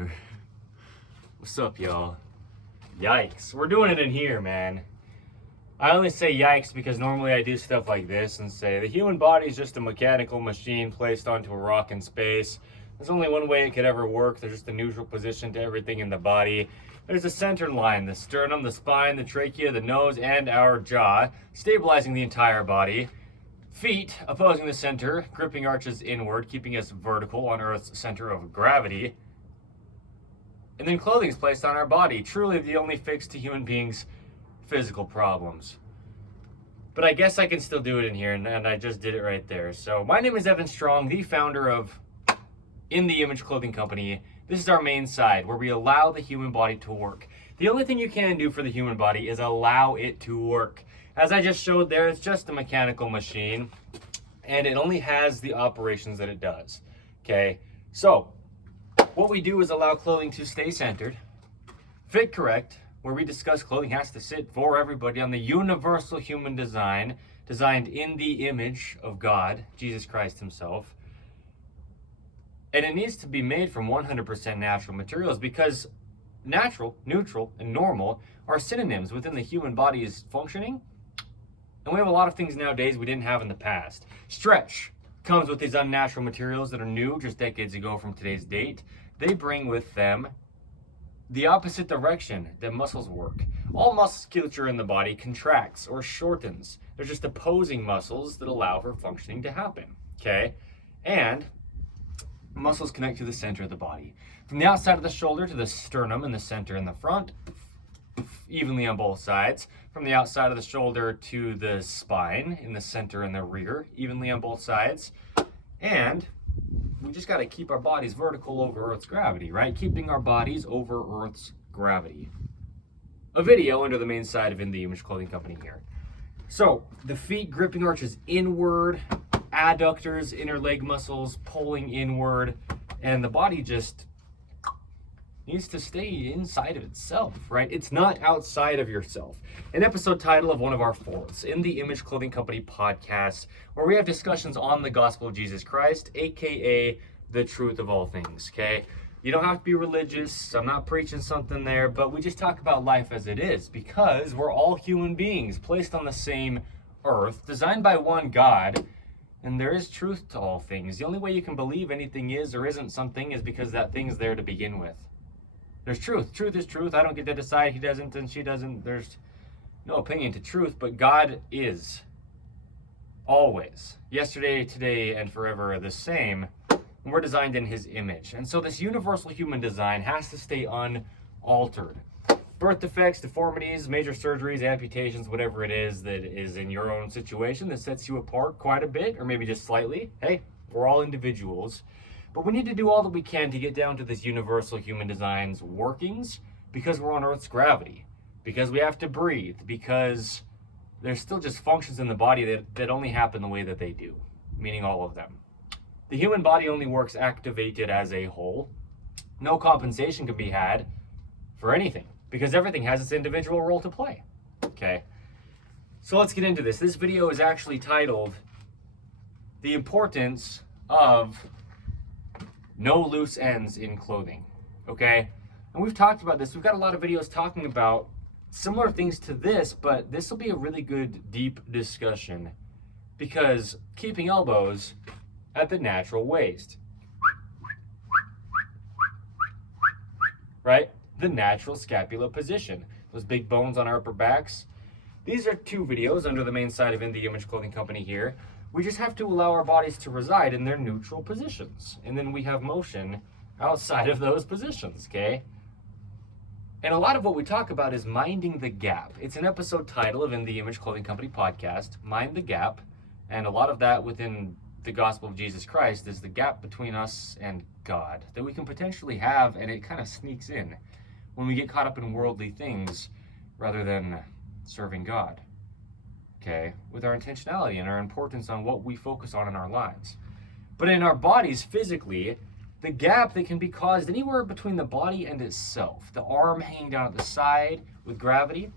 Hello. What's up, y'all? Yikes. We're doing it in here, man. I only say yikes because normally I do stuff like this and say the human body is just a mechanical machine placed onto a rock in space. There's only one way it could ever work. There's just a neutral position to everything in the body. There's a center line, the sternum, the spine, the trachea, the nose, and our jaw, stabilizing the entire body. Feet opposing the center, gripping arches inward, keeping us vertical on Earth's center of gravity. And then clothing is placed on our body, truly the only fix to human beings' physical problems. But I guess I can still do it in here, and I just did it right there. So my name is Evan Strong, the founder of In the Image Clothing Company. This is our main side where we allow the human body to work. The only thing you can do for the human body is allow it to work. As I just showed there, it's just a mechanical machine and it only has the operations that it does. Okay, so what we do is allow clothing to stay centered, fit correct, where we discuss clothing has to sit for everybody on the universal human design, designed in the image of God, Jesus Christ himself. And it needs to be made from 100% natural materials because natural, neutral, and normal are synonyms within the human body's functioning. And we have a lot of things nowadays we didn't have in the past. Stretch comes with these unnatural materials that are new just decades ago from today's date. They bring with them the opposite direction that muscles work. All musculature in the body contracts or shortens. They're just opposing muscles that allow for functioning to happen, okay? And muscles connect to the center of the body. From the outside of the shoulder to the sternum in the center and the front, evenly on both sides. From the outside of the shoulder to the spine in the center and the rear, evenly on both sides. And we just got to keep our bodies vertical over Earth's gravity, right? Keeping our bodies over Earth's gravity. A video under the main side of In the Image Clothing Company here. So the feet gripping arches inward, adductors, inner leg muscles pulling inward, and the body just needs to stay inside of itself, right? It's not outside of yourself. An episode title of one of our fourths, In the Image Clothing Company podcast, where we have discussions on the gospel of Jesus Christ, aka the truth of all things, okay? You don't have to be religious. I'm not preaching something there, but we just talk about life as it is because we're all human beings placed on the same earth, designed by one God. And there is truth to all things. The only way you can believe anything is or isn't something is because that thing's there to begin with. There's truth. Truth is truth. I don't get to decide. He doesn't and she doesn't. There's no opinion to truth, but God is always, yesterday, today, and forever the same. And we're designed in his image. And so this universal human design has to stay unaltered. Birth defects, deformities, major surgeries, amputations, whatever it is that is in your own situation that sets you apart quite a bit, or maybe just slightly. Hey, we're all individuals. But we need to do all that we can to get down to this universal human design's workings because we're on Earth's gravity, because we have to breathe, because there's still just functions in the body that only happen the way that they do, meaning all of them. The human body only works activated as a whole. No compensation can be had for anything, because everything has its individual role to play. Okay, so let's get into this. This video is actually titled The Importance of No Loose Ends in Clothing. Okay, and we've talked about this. We've got a lot of videos talking about similar things to this, but this will be a really good deep discussion because keeping elbows at the natural waist, right? The natural scapula position, those big bones on our upper backs. These are two videos under the main side of In the Image Clothing Company here. We just have to allow our bodies to reside in their neutral positions. And then we have motion outside of those positions, okay? And a lot of what we talk about is minding the gap. It's an episode title of In the Image Clothing Company podcast, Mind the Gap. And a lot of that within the gospel of Jesus Christ is the gap between us and God that we can potentially have, and it kind of sneaks in when we get caught up in worldly things rather than serving God, okay, with our intentionality and our importance on what we focus on in our lives. But in our bodies physically, the gap that can be caused anywhere between the body and itself, the arm hanging down at the side with gravity,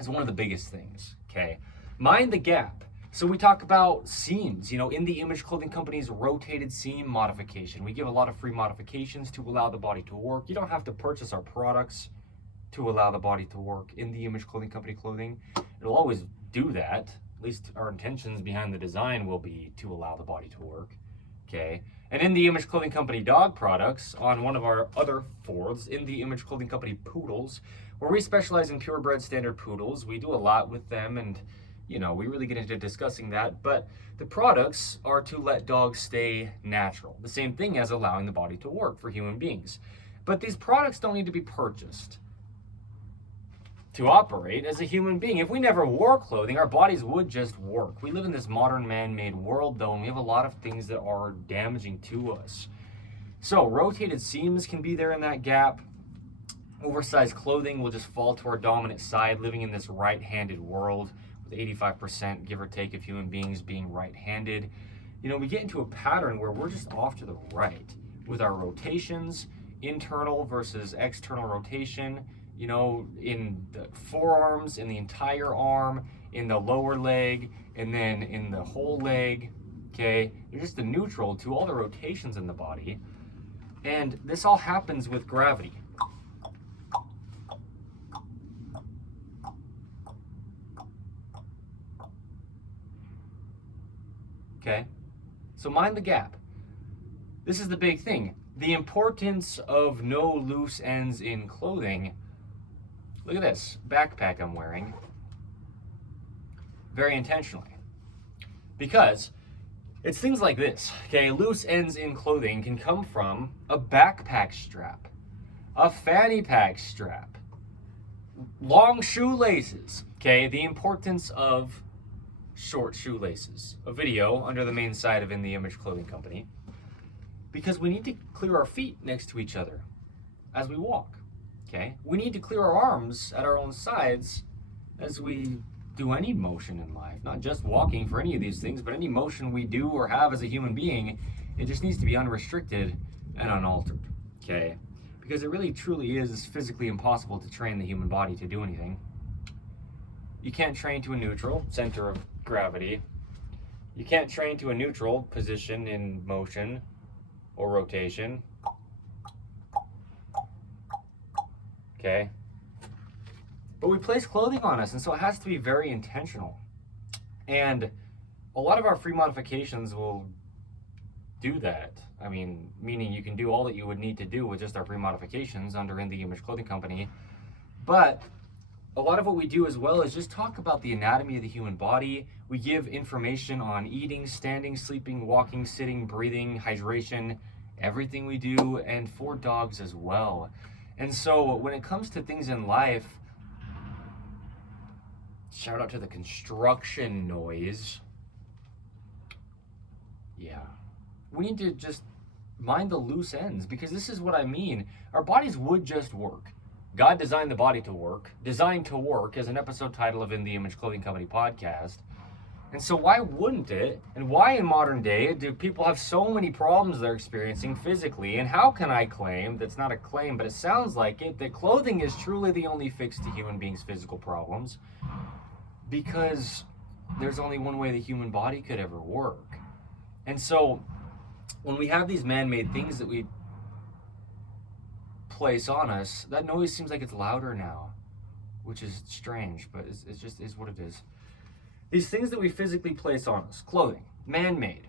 is one of the biggest things, okay? Mind the gap. So we talk about seams, in the Image Clothing Company's rotated seam modification. We give a lot of free modifications to allow the body to work. You don't have to purchase our products to allow the body to work in the Image Clothing Company clothing. It'll always do that. At least our intentions behind the design will be to allow the body to work. Okay. And in the Image Clothing Company dog products, on one of our other fourths, in the Image Clothing Company poodles, where we specialize in purebred standard poodles, we do a lot with them, and we really get into discussing that, but the products are to let dogs stay natural. The same thing as allowing the body to work for human beings. But these products don't need to be purchased to operate as a human being. If we never wore clothing, our bodies would just work. We live in this modern man-made world, though, and we have a lot of things that are damaging to us. So rotated seams can be there in that gap. Oversized clothing will just fall to our dominant side, living in this right-handed world with 85%, give or take, of human beings being right-handed. We get into a pattern where we're just off to the right with our rotations, internal versus external rotation, in the forearms, in the entire arm, in the lower leg, and then in the whole leg, okay? You're just the neutral to all the rotations in the body. And this all happens with gravity. Okay? So mind the gap. This is the big thing. The importance of no loose ends in clothing. Look at this backpack I'm wearing. Very intentionally. Because it's things like this, okay? Loose ends in clothing can come from a backpack strap, a fanny pack strap, long shoelaces, okay? The importance of short shoelaces. A video under the main site of In the Image Clothing Company. Because we need to clear our feet next to each other as we walk. Okay, we need to clear our arms at our own sides as we do any motion in life, not just walking for any of these things, but any motion we do or have as a human being. It just needs to be unrestricted and unaltered. Okay, because it really truly is physically impossible to train the human body to do anything. You can't train to a neutral center of gravity. You can't train to a neutral position in motion or rotation. Okay, but we place clothing on us, and so it has to be very intentional. And a lot of our free modifications will do that. Meaning you can do all that you would need to do with just our free modifications under In the Image Clothing Company. But a lot of what we do as well is just talk about the anatomy of the human body. We give information on eating, standing, sleeping, walking, sitting, breathing, hydration, everything we do, and for dogs as well. And so when it comes to things in life, shout out to the construction noise. Yeah. We need to just mind the loose ends, because this is what I mean. Our bodies would just work. God designed the body to work. Designed to work is an episode title of In the Image Clothing Company podcast. And so why wouldn't it? And why in modern day do people have so many problems they're experiencing physically? And how can I claim, that's not a claim, but it sounds like it, that clothing is truly the only fix to human beings' physical problems? Because there's only one way the human body could ever work. And so when we have these man-made things that we place on us, that noise seems like it's louder now, which is strange, but it just is what it is. These things that we physically place on us, clothing, man-made,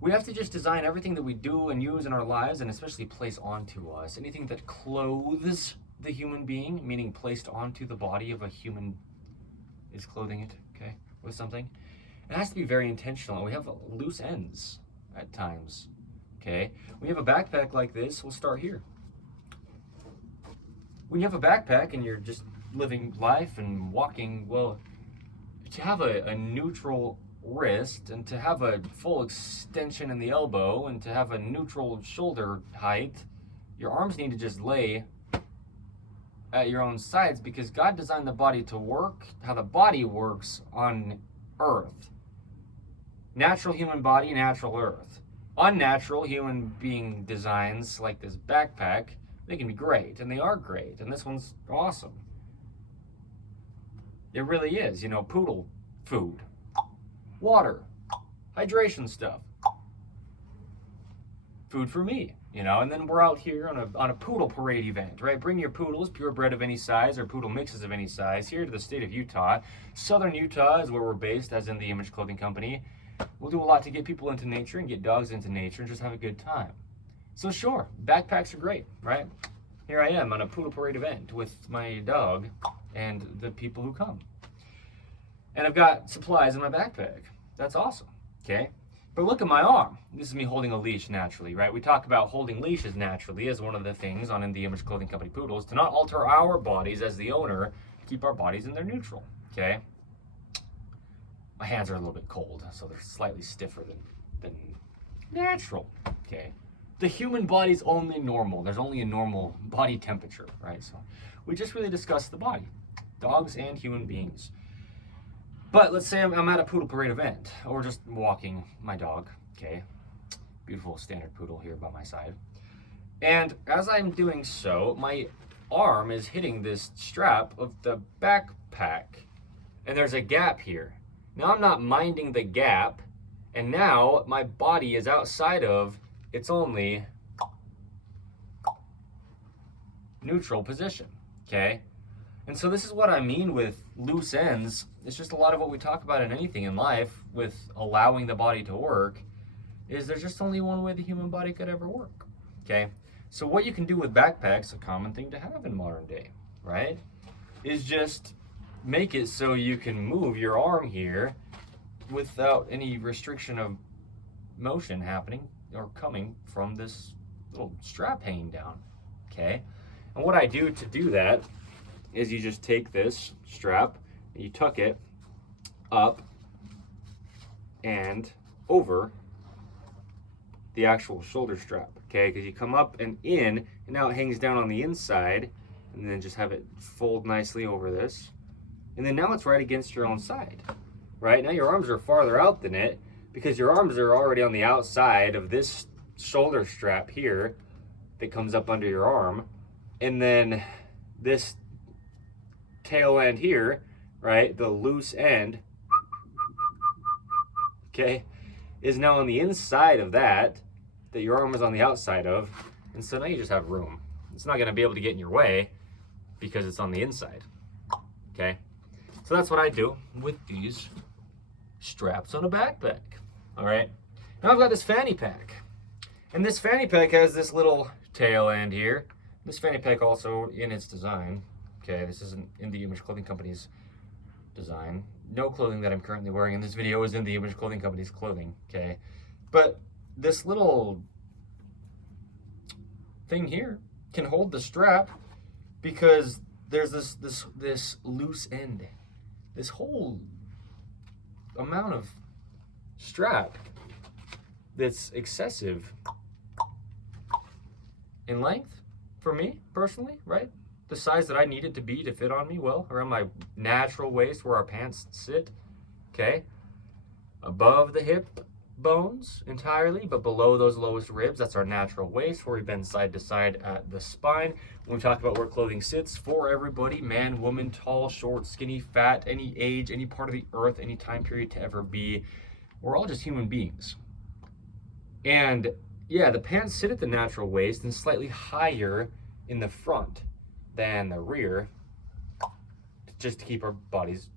we have to just design everything that we do and use in our lives, and especially place onto us. Anything that clothes the human being, meaning placed onto the body of a human, is clothing it, okay, with something. It has to be very intentional. We have loose ends at times, okay? When you have a backpack like this, we'll start here. When you have a backpack and you're just living life and walking, well, to have a neutral wrist and to have a full extension in the elbow and to have a neutral shoulder height, your arms need to just lay at your own sides, because God designed the body to work how the body works on Earth. Natural human body, natural Earth. Unnatural human being designs like this backpack, they can be great, and they are great, and this one's awesome. It really is, poodle food. water, hydration stuff, food for me, you know, and then we're out here on a poodle parade event, right? Bring your poodles, purebred of any size or poodle mixes of any size, here to the state of Utah. Southern Utah is where we're based, as in the Image Clothing Company. We'll do a lot to get people into nature and get dogs into nature and just have a good time. So sure, backpacks are great, right? Here I am on a poodle parade event with my dog and the people who come. And I've got supplies in my backpack. That's awesome, okay? But look at my arm. This is me holding a leash naturally, right? We talk about holding leashes naturally as one of the things on In the Image Clothing Company poodles to not alter our bodies as the owner, keep our bodies in their neutral, okay? My hands are a little bit cold, so they're slightly stiffer than natural, okay? The human body's only normal. There's only a normal body temperature, right? So we just really discussed the body, dogs and human beings. But let's say I'm at a poodle parade event or just walking my dog, okay? Beautiful standard poodle here by my side. And as I'm doing so, my arm is hitting this strap of the backpack and there's a gap here. Now I'm not minding the gap, and now my body is outside of its only neutral position, okay? And so this is what I mean with loose ends. It's just a lot of what we talk about in anything in life with allowing the body to work, is there's just only one way the human body could ever work, okay? So what you can do with backpacks, a common thing to have in modern day, right, is just make it so you can move your arm here without any restriction of motion happening or coming from this little strap hanging down, okay? And what I do to do that is you just take this strap and you tuck it up and over the actual shoulder strap, okay? Because you come up and in, and now it hangs down on the inside, and then just have it fold nicely over this. And then now it's right against your own side, right? Now your arms are farther out than it because your arms are already on the outside of this shoulder strap here that comes up under your arm. And then this tail end here, right, the loose end, okay, is now on the inside of that your arm is on the outside of. And so now you just have room. It's not going to be able to get in your way because it's on the inside, okay? So that's what I do with these straps on a backpack, all right? Now I've got this fanny pack. And this fanny pack has this little tail end here. This fanny pack also in its design, okay, this isn't In the Image Clothing Company's design. No clothing that I'm currently wearing in this video is In the Image Clothing Company's clothing, okay? But this little thing here can hold the strap because there's this loose end. This whole amount of strap that's excessive in length for me personally, right? The size that I need it to be to fit on me well, around my natural waist where our pants sit, okay? Above the hip bones entirely, but below those lowest ribs, that's our natural waist where we bend side to side at the spine. When we talk about where clothing sits for everybody, man, woman, tall, short, skinny, fat, any age, any part of the earth, any time period to ever be, we're all just human beings. And yeah, the pants sit at the natural waist and slightly higher in the front than the rear, just to keep our bodies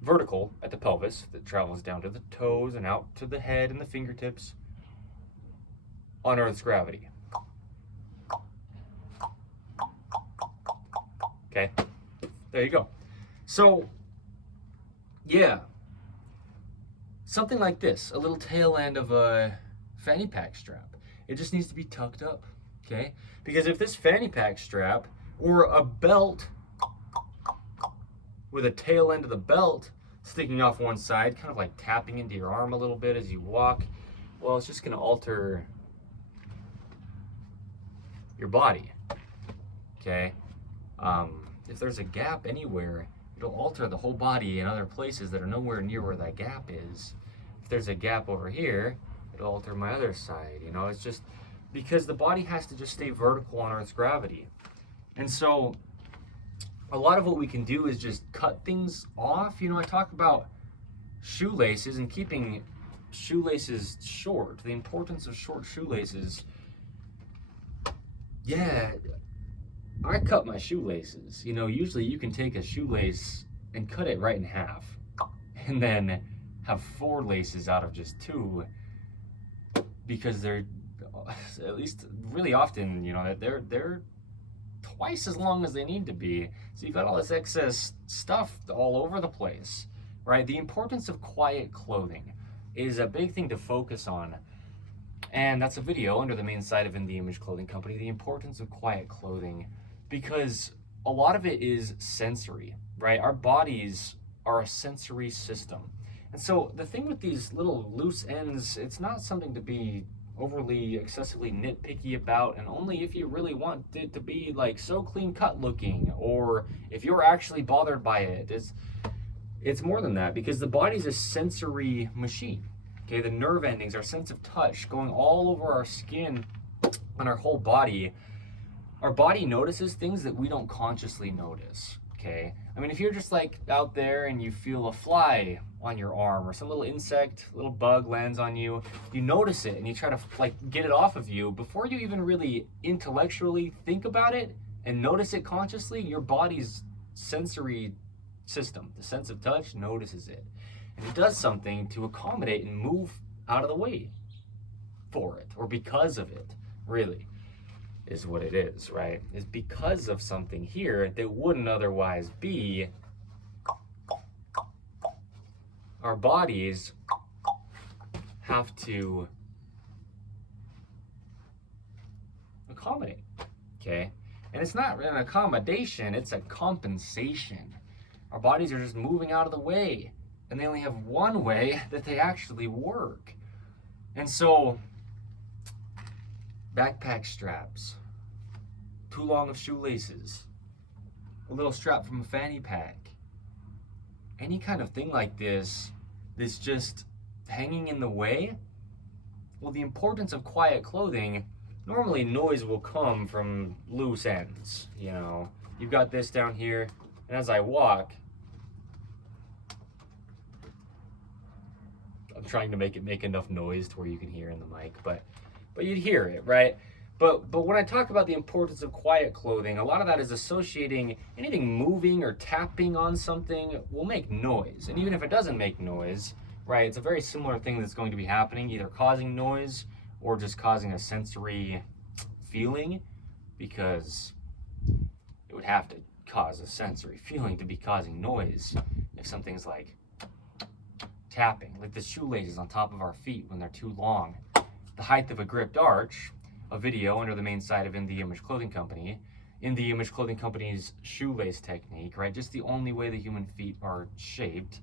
vertical at the pelvis that travels down to the toes and out to the head and the fingertips on Earth's gravity. Okay, there you go. So, yeah, something like this, a little tail end of a fanny pack strap. It just needs to be tucked up, okay? Because if this fanny pack strap or a belt with a tail end of the belt sticking off one side, kind of like tapping into your arm a little bit as you walk, well, it's just going to alter your body, okay? If there's a gap anywhere, it'll alter the whole body in other places that are nowhere near where that gap is. If there's a gap over here, it'll alter my other side, you know? It's just because the body has to just stay vertical on Earth's gravity. And so a lot of what we can do is just cut things off. You know, I talk about shoelaces and keeping shoelaces short, the importance of short shoelaces. Yeah, I cut my shoelaces. You know, usually you can take a shoelace and cut it right in half and then have 4 laces out of just 2, because they're, at least really often, you know, they're twice as long as they need to be. So you've got all this excess stuff all over the place, right? The importance of quiet clothing is a big thing to focus on. And that's a video under the main site of In The Image Clothing Company, the importance of quiet clothing, because a lot of it is sensory, right? Our bodies are a sensory system. And so the thing with these little loose ends, it's not something to be overly excessively nitpicky about, and only if you really want it to be like so clean cut looking, or if you're actually bothered by it. It's more than that, because the body's a sensory machine. Okay, the nerve endings, our sense of touch going all over our skin and our whole body. Our body notices things that we don't consciously notice. Okay, I mean, if you're just like out there and you feel a fly on your arm, or some little insect, little bug lands on you, you notice it and you try to like get it off of you before you even really intellectually think about it and notice it consciously. Your body's sensory system, the sense of touch, notices it, and it does something to accommodate and move out of the way for it, or because of it, really, is what it is, right? Is because of something here that wouldn't otherwise be. Our bodies have to accommodate, okay? And it's not an accommodation, it's a compensation. Our bodies are just moving out of the way, and they only have one way that they actually work. And so, backpack straps, too long of shoelaces, a little strap from a fanny pack, any kind of thing like this that's just hanging in the way. Well, the importance of quiet clothing, normally noise will come from loose ends. You know, you've got this down here, and as I walk, I'm trying to make it make enough noise to where you can hear in the mic, but you'd hear it, right? But when I talk about the importance of quiet clothing, a lot of that is associating anything moving or tapping on something will make noise. And even if it doesn't make noise, right, it's a very similar thing that's going to be happening, either causing noise or just causing a sensory feeling, because it would have to cause a sensory feeling to be causing noise if something's like tapping, like the shoelaces on top of our feet when they're too long. The height of a gripped arch, a video under the main site of In The Image Clothing Company, In The Image Clothing Company's shoelace technique, right? Just the only way the human feet are shaped.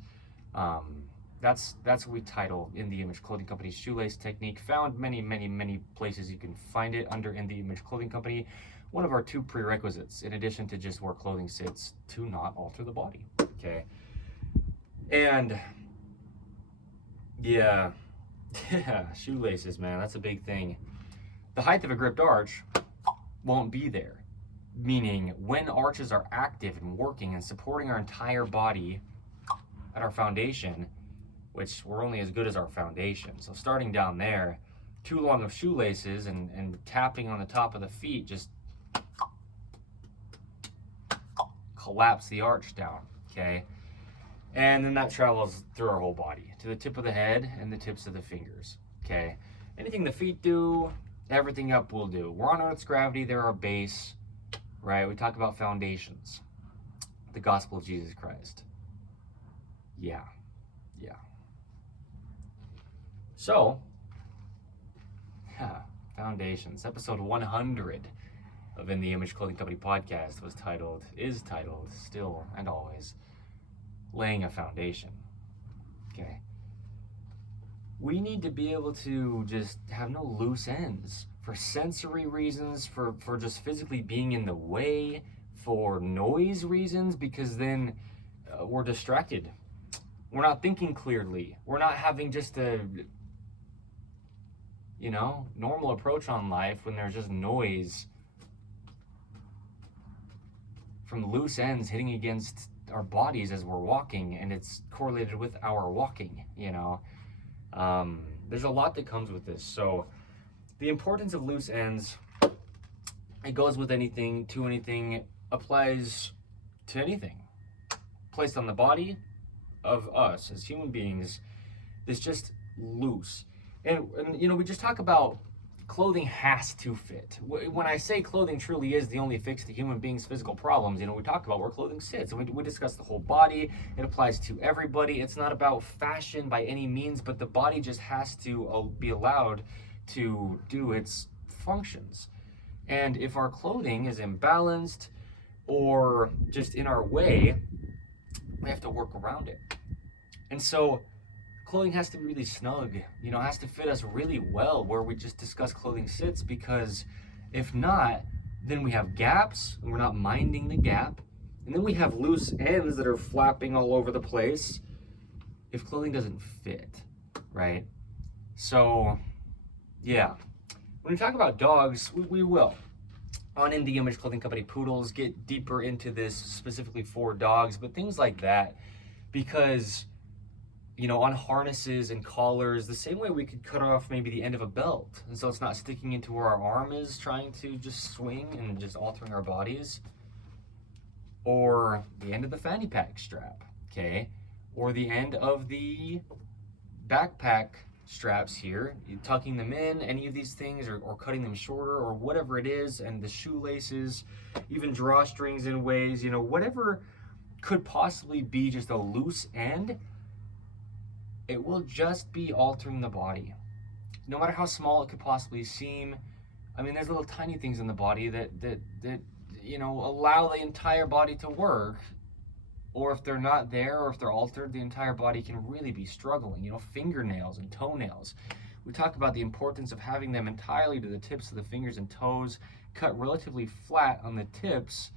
That's what we title In The Image Clothing Company's shoelace technique. Found many places you can find it under In The Image Clothing Company. One of our 2 prerequisites, in addition to just where clothing sits, to not alter the body. Okay, and yeah, shoelaces, man, that's a big thing. The height of a gripped arch won't be there, meaning when arches are active and working and supporting our entire body at our foundation, which we're only as good as our foundation. So starting down there, too long of shoelaces and tapping on the top of the feet just collapse the arch down, okay? And then that travels through our whole body, to the tip of the head and the tips of the fingers, okay? Anything the feet do, everything up will do. We're on Earth's gravity, they're our base, right? We talk about foundations. The gospel of Jesus Christ. Yeah. So, foundations. Episode 100 of In The Image Clothing Company podcast is titled, still and always, Laying a Foundation. Okay. We need to be able to just have no loose ends for sensory reasons, for just physically being in the way, for noise reasons, because then we're distracted. We're not thinking clearly. We're not having just a, normal approach on life when there's just noise from loose ends hitting against our bodies as we're walking, and it's correlated with our walking, you know. There's a lot that comes with this. So the importance of loose ends, it goes with anything, to anything, applies to anything placed on the body of us as human beings. It's just loose. And you know, we just talk about clothing has to fit. When I say clothing truly is the only fix to human beings' physical problems, you know, we talk about where clothing sits, and we discuss the whole body. It applies to everybody. It's not about fashion by any means, but the body just has to be allowed to do its functions. And if our clothing is imbalanced or just in our way, we have to work around it. And so clothing has to be really snug, you know, has to fit us really well where we just discuss clothing sits, because if not, then we have gaps and we're not minding the gap. And then we have loose ends that are flapping all over the place if clothing doesn't fit, right? So, yeah. When we talk about dogs, we will. On In the Image Clothing Company Poodles, get deeper into this specifically for dogs, but things like that, because you know, on harnesses and collars, the same way we could cut off maybe the end of a belt, and so it's not sticking into where our arm is trying to just swing and just altering our bodies, or the end of the fanny pack strap, okay, or the end of the backpack straps here, tucking them in, any of these things, or cutting them shorter, or whatever it is, and the shoelaces, even drawstrings in ways, you know, whatever could possibly be just a loose end, it will just be altering the body. No matter how small it could possibly seem. I mean, there's little tiny things in the body that you know, allow the entire body to work. Or if they're not there, or if they're altered, the entire body can really be struggling. You know, fingernails and toenails. We talk about the importance of having them entirely to the tips of the fingers and toes, cut relatively flat on the tips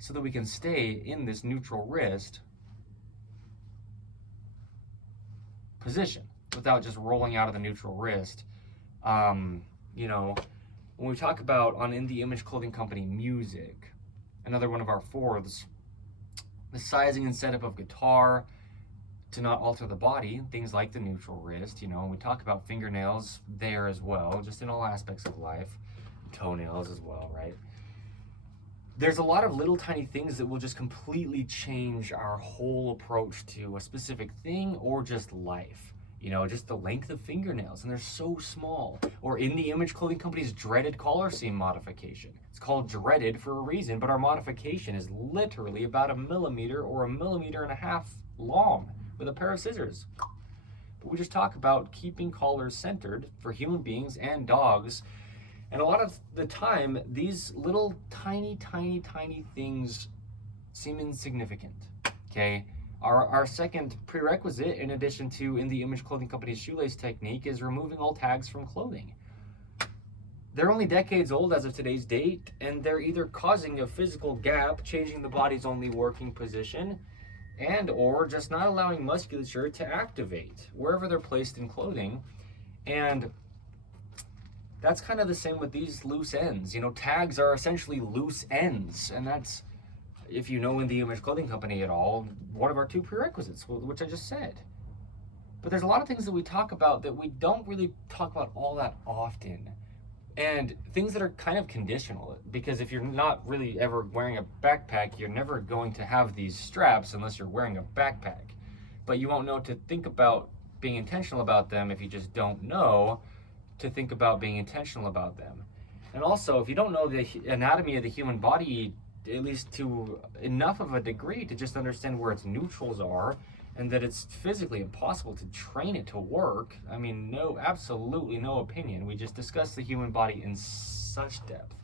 so that we can stay in this neutral wrist position without just rolling out of the neutral wrist. You know, when we talk about on In the Image Clothing Company music, another one of our fourths, the sizing and setup of guitar to not alter the body, things like the neutral wrist, you know, and we talk about fingernails there as well, just in all aspects of life, toenails as well, right? There's a lot of little tiny things that will just completely change our whole approach to a specific thing or just life. You know, just the length of fingernails, and they're so small. Or In the Image Clothing Company's dreaded collar seam modification. It's called dreaded for a reason, but our modification is literally about 1 millimeter or 1.5 millimeters long with a pair of scissors. But we just talk about keeping collars centered for human beings and dogs. And a lot of the time, these little tiny things seem insignificant, okay? Our second prerequisite, in addition to In the Image Clothing Company's shoelace technique, is removing all tags from clothing. They're only decades old as of today's date, and they're either causing a physical gap, changing the body's only working position, and or just not allowing musculature to activate wherever they're placed in clothing. And that's kind of the same with these loose ends. You know, tags are essentially loose ends, and that's, if you know In the Image Clothing Company at all, one of our 2 prerequisites, which I just said. But there's a lot of things that we talk about that we don't really talk about all that often, and things that are kind of conditional, because if you're not really ever wearing a backpack, you're never going to have these straps unless you're wearing a backpack. But you won't know to think about being intentional about them if you just don't know to think about being intentional about them. And also, if you don't know the anatomy of the human body, at least to enough of a degree to just understand where its neutrals are, and that it's physically impossible to train it to work, I mean, no, absolutely no opinion. We just discussed the human body in such depth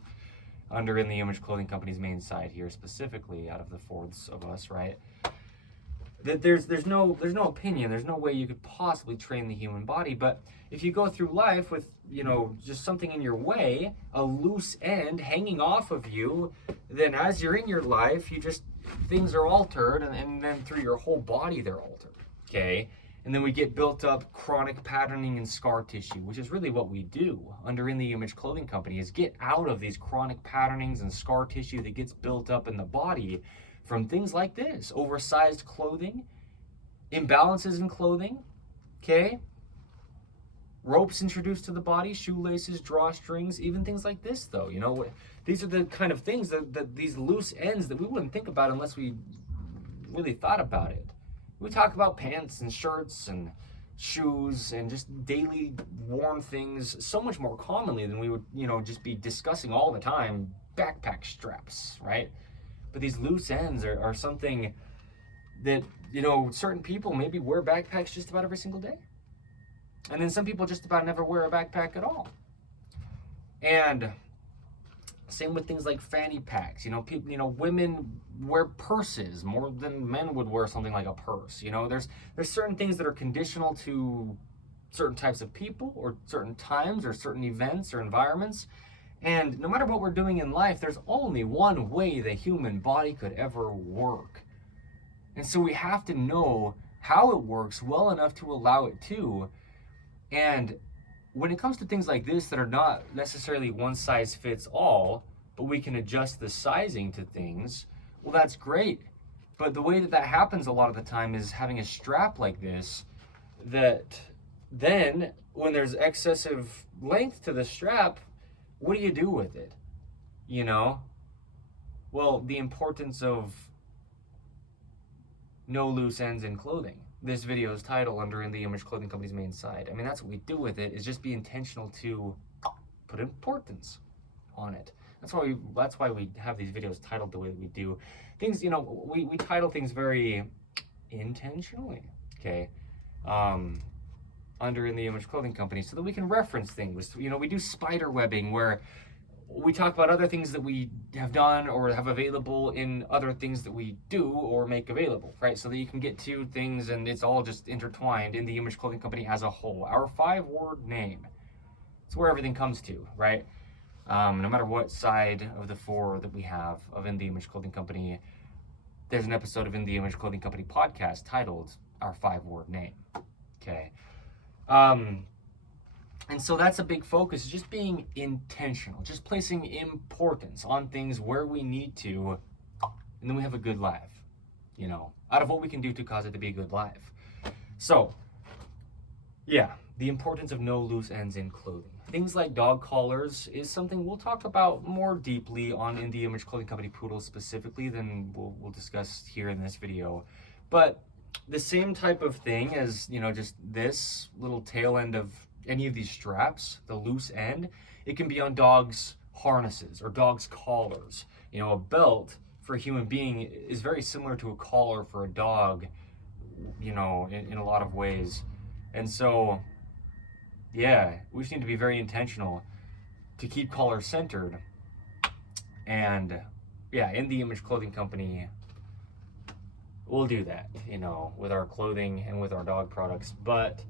under In the Image Clothing Company's main site here, specifically out of the fourths of us, right? That there's no opinion, there's no way you could possibly train the human body. But if you go through life with, you know, just something in your way, a loose end hanging off of you, then as you're in your life, things are altered, and then through your whole body they're altered, okay? And then we get built up chronic patterning and scar tissue, which is really what we do under In the Image Clothing Company, is get out of these chronic patternings and scar tissue that gets built up in the body from things like this: oversized clothing, imbalances in clothing, okay? Ropes introduced to the body, shoelaces, drawstrings, even things like this, though. You know, these are the kind of things that these loose ends that we wouldn't think about unless we really thought about it. We talk about pants and shirts and shoes and just daily worn things so much more commonly than we would, you know, just be discussing all the time backpack straps, right? But these loose ends are something that, you know, certain people maybe wear backpacks just about every single day. And then some people just about never wear a backpack at all. And same with things like fanny packs. You know, people, you know, women wear purses more than men would wear something like a purse. You know, there's certain things that are conditional to certain types of people or certain times or certain events or environments. And no matter what we're doing in life, there's only one way the human body could ever work. And so we have to know how it works well enough to allow it to. And when it comes to things like this that are not necessarily one size fits all, but we can adjust the sizing to things, well, that's great. But the way that happens a lot of the time is having a strap like this that then when there's excessive length to the strap, what do you do with it? You know? Well, the importance of no loose ends in clothing. This video is titled under In the Image Clothing Company's main site. I mean, that's what we do with it, is just be intentional to put importance on it. That's why we have these videos titled the way that we do. Things, you know, we title things very intentionally, okay? Under In the Image Clothing Company, so that we can reference things. You know, we do spider webbing where we talk about other things that we have done or have available in other things that we do or make available, right? So that you can get to things and it's all just intertwined in the Image Clothing Company as a whole. Our 5-word name. It's where everything comes to, right? No matter what side of the 4 that we have of In the Image Clothing Company, there's an episode of In the Image Clothing Company podcast titled Our 5-word name, okay? And so that's a big focus, just being intentional, just placing importance on things where we need to, and then we have a good life, you know, out of what we can do to cause it to be a good life. So, yeah, the importance of no loose ends in clothing. Things like dog collars is something we'll talk about more deeply on In the Image Clothing Company Poodles specifically than we'll discuss here in this video. But the same type of thing as, you know, just this little tail end of any of these straps, the loose end, it can be on dogs' harnesses or dogs' collars. You know, a belt for a human being is very similar to a collar for a dog, you know, in a lot of ways. And so, yeah, we just need to be very intentional to keep collars centered. And yeah, In the Image Clothing Company, we'll do that, you know, with our clothing and with our dog products. But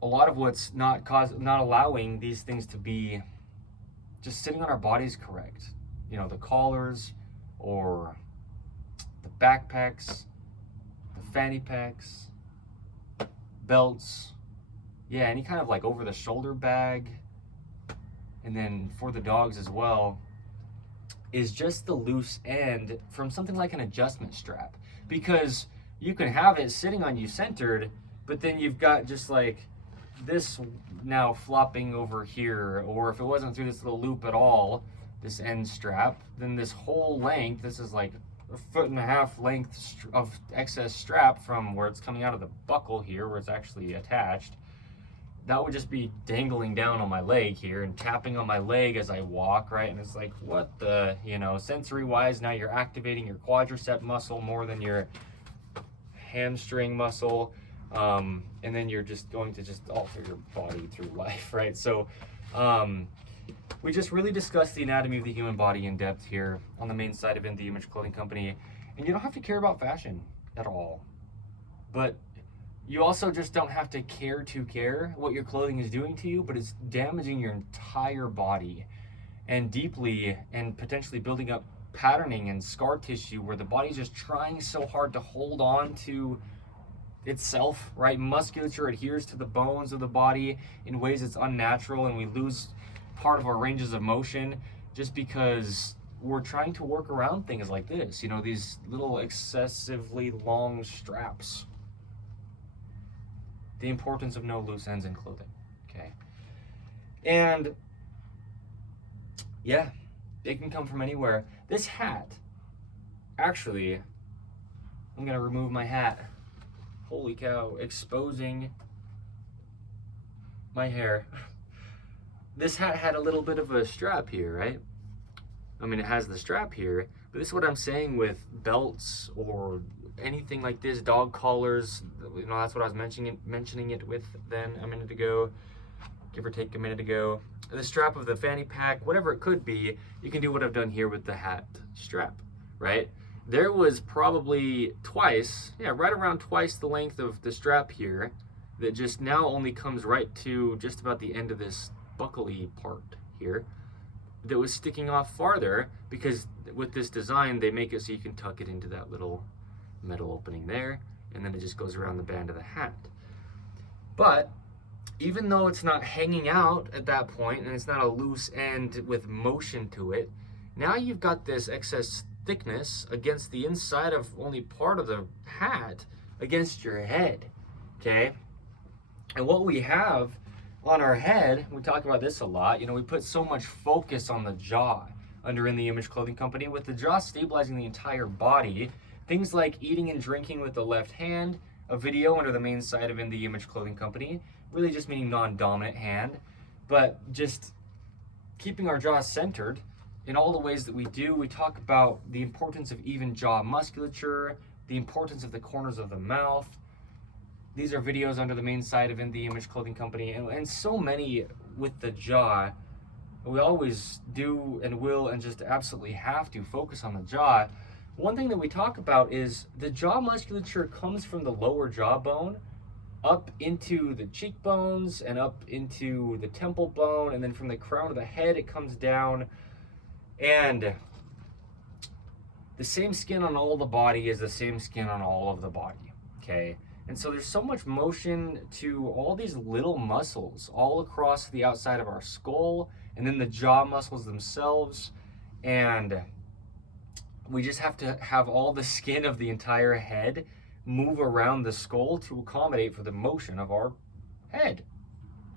a lot of what's not allowing these things to be just sitting on our bodies correct. You know, the collars or the backpacks, the fanny packs, belts, yeah, any kind of like over the shoulder bag, and then for the dogs as well, is just the loose end from something like an adjustment strap. Because you can have it sitting on you centered, but then you've got just like this now flopping over here, or if it wasn't through this little loop at all, this end strap, then this whole length, this is like 1.5 feet length of excess strap from where it's coming out of the buckle here, where it's actually attached, that would just be dangling down on my leg here and tapping on my leg as I walk, right? And it's like, what the, you know, sensory wise, now you're activating your quadricep muscle more than your hamstring muscle. And then you're just going to just alter your body through life, right? So we just really discussed the anatomy of the human body in depth here on the main side of In the Image Clothing Company. And you don't have to care about fashion at all. But you also just don't have to care what your clothing is doing to you, but it's damaging your entire body and deeply, and potentially building up patterning and scar tissue where the body's just trying so hard to hold on to itself, right? Musculature adheres to the bones of the body in ways that's unnatural, and we lose part of our ranges of motion just because we're trying to work around things like this, you know, these little excessively long straps. The importance of no loose ends in clothing, okay? And yeah, it can come from anywhere. This hat, actually, I'm gonna remove my hat. Holy cow, exposing my hair. This hat had a little bit of a strap here, right? I mean, it has the strap here, but this is what I'm saying with belts or anything like this, dog collars, you know, that's what I was mentioning it with then a minute ago, give or take a minute ago. The strap of the fanny pack, whatever it could be, you can do what I've done here with the hat strap, right? There was probably twice, yeah, right around twice the length of the strap here that just now only comes right to just about the end of this buckle-y part here that was sticking off farther, because with this design they make it so you can tuck it into that little metal opening there, and then it just goes around the band of the hat. But even though it's not hanging out at that point and it's not a loose end with motion to it, now you've got this excess thickness against the inside of only part of the hat against your head, okay? And what we have on our head, we talk about this a lot, you know, we put so much focus on the jaw under In the Image Clothing Company, with the jaw stabilizing the entire body. Things like eating and drinking with the left hand, a video under the main side of In the Image Clothing Company, really just meaning non-dominant hand, but just keeping our jaw centered in all the ways that we do. We talk about the importance of even jaw musculature, the importance of the corners of the mouth. These are videos under the main side of In the Image Clothing Company, and so many with the jaw. We always do and will and just absolutely have to focus on the jaw. One thing that we talk about is the jaw musculature comes from the lower jawbone up into the cheekbones and up into the temple bone, and then from the crown of the head it comes down. And the same skin on all the body is the same skin on all of the body, okay? And so there's so much motion to all these little muscles all across the outside of our skull, and then the jaw muscles themselves, and we just have to have all the skin of the entire head move around the skull to accommodate for the motion of our head.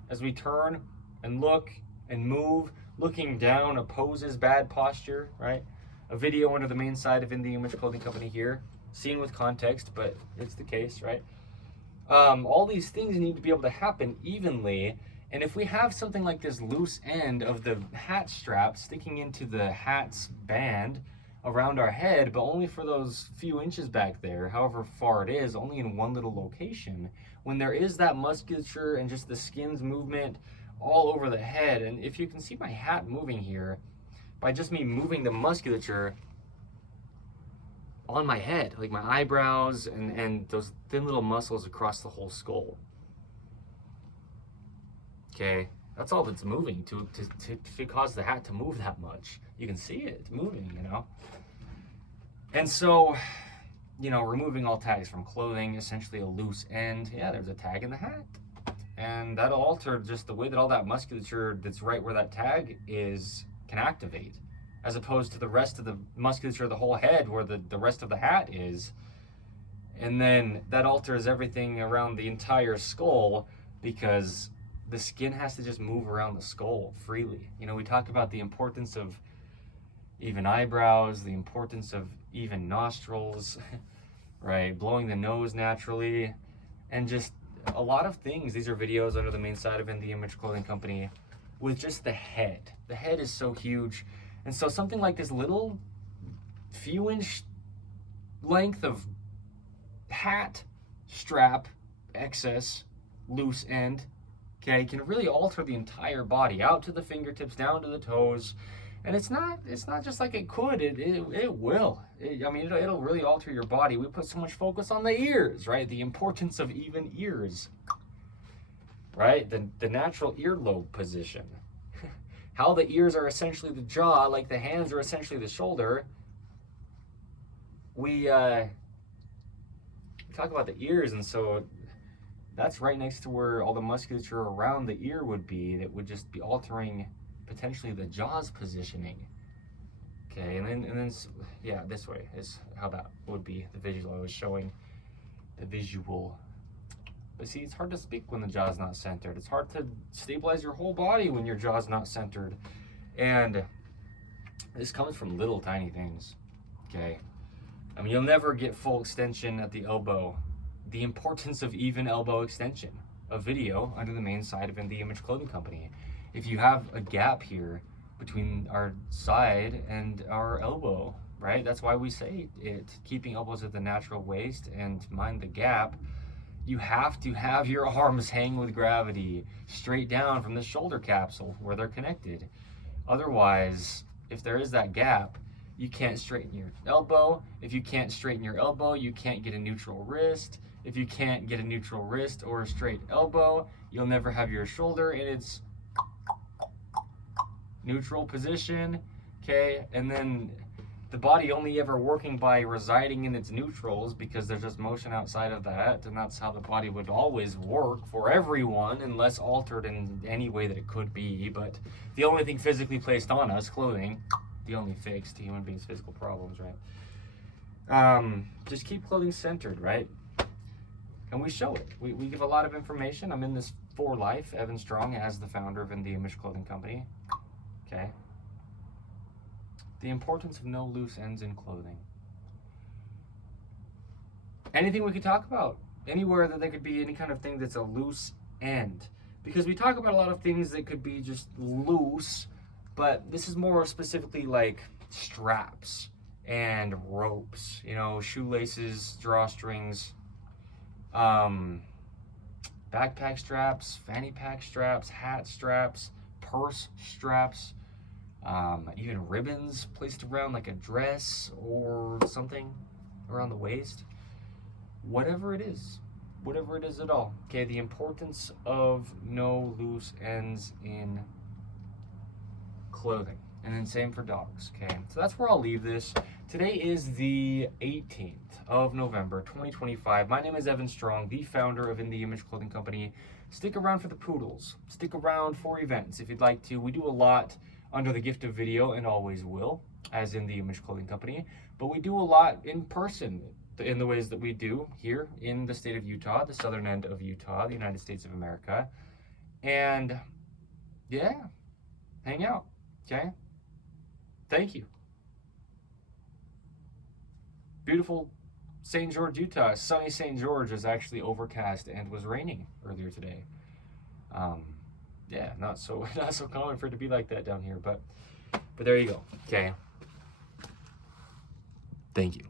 As we turn and look and move, looking down opposes bad posture, right? A video under the main side of In the Image Clothing Company here, seen with context, but it's the case, right? All these things need to be able to happen evenly, and if we have something like this loose end of the hat strap sticking into the hat's band around our head, but only for those few inches back there, however far it is, only in one little location, when there is that musculature and just the skin's movement all over the head. And if you can see my hat moving here, by just me moving the musculature on my head, like my eyebrows and those thin little muscles across the whole skull. Okay, that's all that's moving to cause the hat to move that much. You can see it moving, you know. And so, you know, removing all tags from clothing, essentially a loose end. Yeah, there's a tag in the hat. And that'll alter just the way that all that musculature that's right where that tag is can activate, as opposed to the rest of the musculature of the whole head where the rest of the hat is. And then that alters everything around the entire skull, because the skin has to just move around the skull freely. You know, we talk about the importance of even eyebrows, the importance of even nostrils, right? Blowing the nose naturally, and just a lot of things. These are videos under the main side of In the Image Clothing Company with just the head. The head is so huge. And so something like this little few inch length of hat strap excess loose end, okay, can really alter the entire body, out to the fingertips, down to the toes. And it's not just like it could, it will. I mean, it'll really alter your body. We put so much focus on the ears, right? The importance of even ears, right? The natural earlobe position. How the ears are essentially the jaw, like the hands are essentially the shoulder. We talk about the ears, and so that's right next to where all the musculature around the ear would be, that would just be altering potentially the jaw's positioning. Okay, yeah, this way is how that would be, the visual I was showing, the visual. But see, it's hard to speak when the jaw's not centered. It's hard to stabilize your whole body when your jaw's not centered. And this comes from little tiny things, okay? I mean, you'll never get full extension at the elbow. The importance of even elbow extension, a video under the main side of In The Image Clothing Company. If you have a gap here between our side and our elbow, right? That's why we say it, keeping elbows at the natural waist and mind the gap. You have to have your arms hang with gravity straight down from the shoulder capsule where they're connected. Otherwise, if there is that gap, you can't straighten your elbow. If you can't straighten your elbow, you can't get a neutral wrist. If you can't get a neutral wrist or a straight elbow, you'll never have your shoulder in its neutral position, okay? And then the body only ever working by residing in its neutrals because there's just motion outside of that, and that's how the body would always work for everyone unless altered in any way that it could be. But the only thing physically placed on us, clothing, the only fix to human beings' physical problems, right? Just keep clothing centered, right? And we show it. We give a lot of information. I'm in this for life, Evan Strong, as the founder of In The Image Clothing Company, okay? The importance of no loose ends in clothing. Anything we could talk about, anywhere that there could be any kind of thing that's a loose end. Because we talk about a lot of things that could be just loose, but this is more specifically like straps and ropes, you know, shoelaces, drawstrings, backpack straps, fanny pack straps, hat straps, purse straps, even ribbons placed around like a dress or something around the waist. Whatever it is at all. Okay, the importance of no loose ends in clothing. And then same for dogs, okay? So that's where I'll leave this. Today is the 18th of November, 2025. My name is Evan Strong, the founder of In The Image Clothing Company. Stick around for the poodles. Stick around for events if you'd like to. We do a lot under the gift of video and always will, as In The Image Clothing Company. But we do a lot in person in the ways that we do here in the state of Utah, the southern end of Utah, the United States of America. And yeah, hang out, okay? Thank you. Beautiful St. George, Utah. Sunny St. George is actually overcast and was raining earlier today. Yeah, not so common for it to be like that down here, but there you go. Okay. Thank you.